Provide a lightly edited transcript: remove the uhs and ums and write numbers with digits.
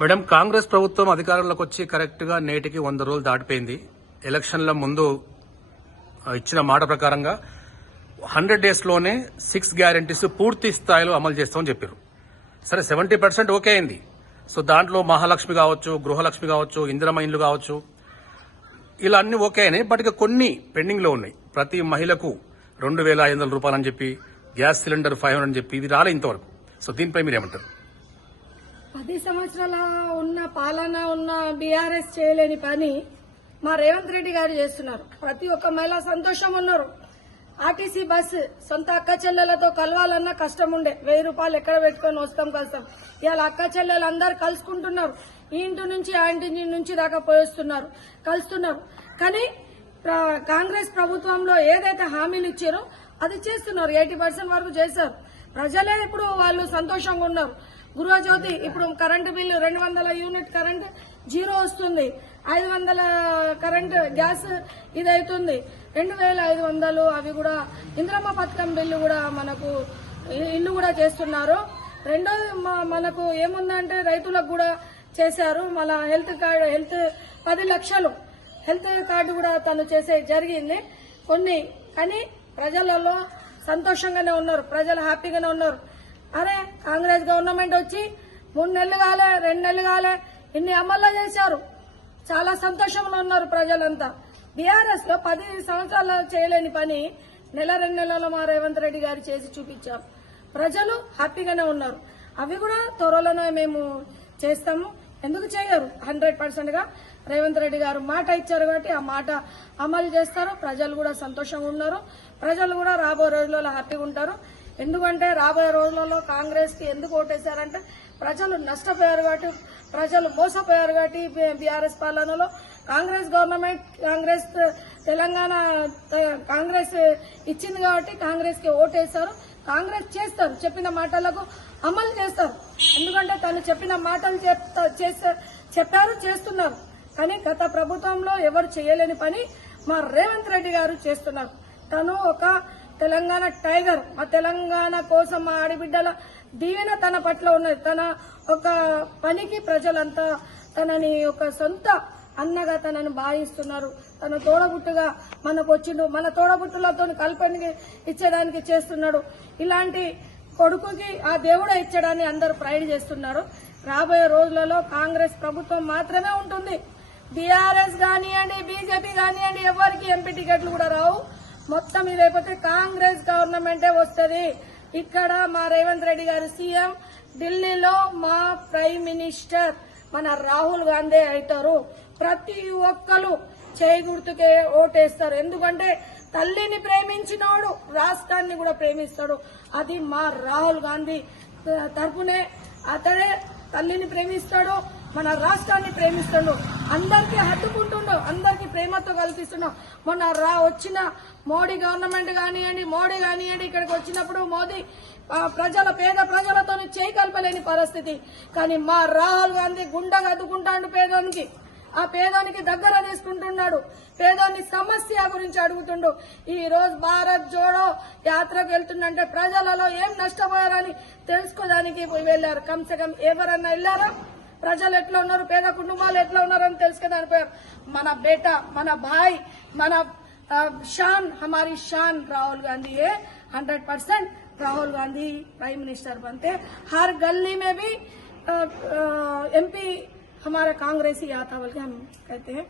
Madam, Congress ప్రభుత్వం అధికారంలోకి వచ్చి కరెక్ట్ గా నేటికి 100 రోజులు దాటిపోయింది. ఎలక్షన్ల ముందు ఇచ్చిన మాట ప్రకారంగా 100 డేస్ లోనే 6 గ్యారంటీస్ పూర్తి స్థాయిలో అమలు చేస్తామని చెప్పారు. సరే, 70% ఓకే అయింది. సో దాంట్లో మహాలక్ష్మి కావచ్చు, గృహలక్ష్మి కావచ్చు, ఇందిరమ్మ ఇండ్లు కావచ్చు, ఇలా అన్ని ఓకే అయినాయి. బట్ ఇక కొన్ని పెండింగ్ లో ఉన్నాయి. ప్రతి మహిళకు 2,500 రూపాయలు అని చెప్పి, గ్యాస్ సిలిండర్ 500 అని చెప్పి, ఇది రాలే ఇంతవరకు. సో దీనిపై మీరేమంటారు? 10 సంవత్సరాల ఉన్న పాలన ఉన్న బీఆర్ఎస్ చేయలేని పని మా రేవంత్ రెడ్డి గారు చేస్తున్నారు. ప్రతి ఒక్క మహిళ సంతోషం ఉన్నారు. ఆర్టీసీ బస్సు సొంత అక్క చెల్లెలతో కలవాలన్నా కష్టం ఉండే. 1000 రూపాయలు ఎక్కడ పెట్టుకొని వస్తాం కలుస్తాం. ఇవాళ అక్క చెల్లెలు అందరు కలుసుకుంటున్నారు. ఈ ఇంటి నుంచి ఆ ఇంటి నుంచి దాకా పోయిస్తున్నారు, కలుస్తున్నారు. కానీ కాంగ్రెస్ ప్రభుత్వంలో ఏదైతే హామీలు ఇచ్చారో అది చేస్తున్నారు. 80% వరకు చేశారు. ప్రజలే ఇప్పుడు వాళ్ళు సంతోషంగా ఉన్నారు. గృహజ్యోతి ఇప్పుడు current bill 200 unit current zero వస్తుంది. 500 కరెంట్ గ్యాస్ ఇదవుతుంది. 2,500 అవి కూడా ఇందిరమ్మ పథకం బిల్లు కూడా మనకు ఇల్లు కూడా చేస్తున్నారు. రెండోది మనకు ఏముందంటే రైతులకు కూడా చేశారు. మన హెల్త్ 10 లక్షలు హెల్త్ కార్డు కూడా తను చేసే జరిగింది కొన్ని. కానీ ప్రజలలో సంతోషంగానే ఉన్నారు, ప్రజలు హ్యాపీగానే ఉన్నారు. అరే, కాంగ్రెస్ గవర్నమెంట్ వచ్చి 3 నెలలు కాలే, 2 నెలలు కాలే, ఇన్ని అమల్లో చేశారు. చాలా సంతోషంలో ఉన్నారు ప్రజలంతా. బీఆర్ఎస్ లో 10 సంవత్సరాలు చేయలేని పని నెల 2 నెలల్లో మా రేవంత్ రెడ్డి గారు చేసి చూపించారు. ప్రజలు హ్యాపీగానే ఉన్నారు. అవి కూడా త్వరలోనే మేము చేస్తాము. ఎందుకు చేయరు? 100% గా రేవంత్ రెడ్డి గారు మాట ఇచ్చారు కాబట్టి ఆ మాట అమలు చేస్తారు. ప్రజలు కూడా సంతోషంగా ఉన్నారు. ప్రజలు కూడా రాబోయే రోజులలో హ్యాపీగా ఉంటారు. ఎందుకంటే రాబోయే రోజులలో కాంగ్రెస్ కి ఎందుకు ఓటేశారంటే ప్రజలు నష్టపోయారు కాబట్టి, ప్రజలు మోసపోయారు కాబట్టి. బీఆర్ఎస్ పాలనలో కాంగ్రెస్ గవర్నమెంట్, కాంగ్రెస్ తెలంగాణ కాంగ్రెస్ ఇచ్చింది కాబట్టి కాంగ్రెస్ కి ఓటేశారు. కాంగ్రెస్ చేస్తారు, చెప్పిన మాటలకు అమలు చేస్తారు. ఎందుకంటే తను చెప్పిన మాటలు చెప్పారు, చేస్తున్నారు. కానీ గత ప్రభుత్వంలో ఎవరు చేయలేని పని మా రేవంత్ రెడ్డి గారు చేస్తున్నారు. తను ఒక తెలంగాణ టైగర్. మా తెలంగాణ కోసం మా ఆడిబిడ్డల దీవెన తన పట్ల ఉన్నది. తన ఒక పనికి ప్రజలంతా తనని ఒక సొంత అన్నగా తనను భావిస్తున్నారు. తన తోడబుట్టుగా మనకు వచ్చిండు. మన తోడబుట్టులతో కల్పనకి ఇచ్చేదానికి చేస్తున్నాడు. ఇలాంటి కొడుకుకి ఆ దేవుడే ఇచ్చడాన్ని అందరూ ప్రైడ్ చేస్తున్నారు. రాబోయే రోజులలో కాంగ్రెస్ ప్రభుత్వం మాత్రమే ఉంటుంది. బీఆర్ఎస్ కానివ్వండి, బీజేపీ కానివ్వండి, ఎవరికి ఎంపీ టికెట్లు కూడా రావు. మొత్తం లేకపోతే కాంగ్రెస్ గవర్నమెంటే వస్తుంది. ఇక్కడ మా రేవంత్ రెడ్డి గారు సీఎం, ఢిల్లీలో మా ప్రైమ్ మినిస్టర్ మన రాహుల్ గాంధీ అవుతారు. ప్రతి ఒక్కరు చేయి గుర్తుకే ఓటేస్తారు. ఎందుకంటే తల్లిని ప్రేమించినోడు రాష్ట్రాన్ని కూడా ప్రేమిస్తాడు. అది మా రాహుల్ గాంధీ తరపునే. అతడే తల్లిని ప్రేమిస్తాడు, మన రాష్ట్రాన్ని ప్రేమిస్తాడు. అందరికీ హత్తుకుంటుండో, అందరికీ ప్రేమతో కల్పిస్తున్నాం. మొన్న వచ్చిన మోడీ గవర్నమెంట్ కానివ్వండి, ఇక్కడికి వచ్చినప్పుడు మోదీ పేద ప్రజలతో చేయి కలపలేని పరిస్థితి. కానీ మా రాహుల్ గాంధీ గుండెగా అద్దుకుంటాడు పేదోనికి. ఆ పేదోనికి దగ్గర తీసుకుంటున్నాడు. పేదోని సమస్య గురించి అడుగుతుండు. ఈ రోజు భారత్ జోడో యాత్రకు వెళ్తుందంటే ప్రజలలో ఏం నష్టపోయారని తెలుసుకోవడానికి వెళ్లారు. కమ్ ఎవరన్నా వెళ్ళారా? ప్రజలు ఎట్లా ఉన్నారు, పేద కుటుంబాలు ఎట్లా ఉన్నారని తెలుసుకోవడానికి పోయారు. మన బేట, మన భాయ్, మన शान, हमारी शान राहुल गांधी है। 100% राहुल गांधी प्राइम मिनिस्टर बनते। हर गली में भी एमपी हमारा कांग्रेसी आता बल्कि हम कहते हैं।